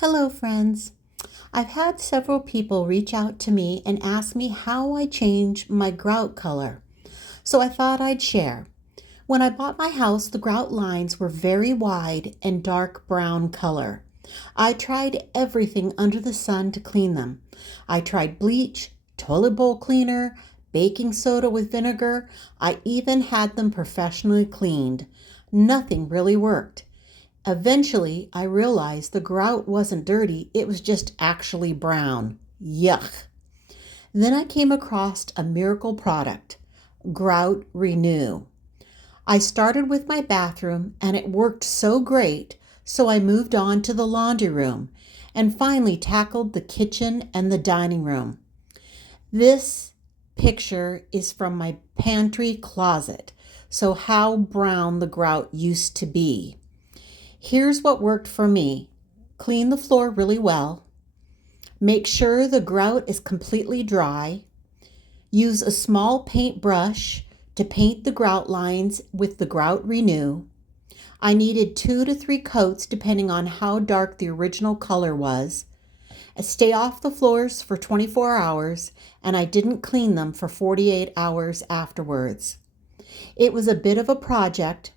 Hello, friends. I've had several people reach out to me and ask me how I change my grout color. So I thought I'd share. When I bought my house, the grout lines were very wide and dark brown color. I tried everything under the sun to clean them. I tried bleach, toilet bowl cleaner, baking soda with vinegar. I even had them professionally cleaned. Nothing really worked. Eventually, I realized the grout wasn't dirty, it was just actually brown. Yuck. Then I came across a miracle product, Grout Renew. I started with my bathroom and it worked so great, so I moved on to the laundry room and finally tackled the kitchen and the dining room. This picture is from my pantry closet, so how brown the grout used to be. Here's what worked for me. Clean the floor really well. Make sure the grout is completely dry. Use a small paintbrush to paint the grout lines with the Grout Renew. I needed 2 to 3 coats depending on how dark the original color was. Stay off the floors for 24 hours, and I didn't clean them for 48 hours afterwards. It was a bit of a project,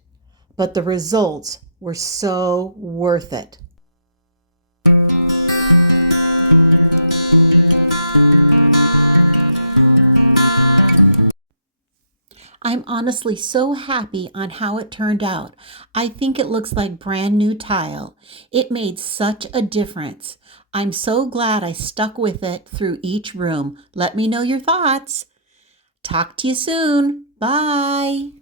but the results were so worth it. I'm honestly so happy on how it turned out. I think it looks like brand new tile. It made such a difference. I'm so glad I stuck with it through each room. Let me know your thoughts. Talk to you soon. Bye.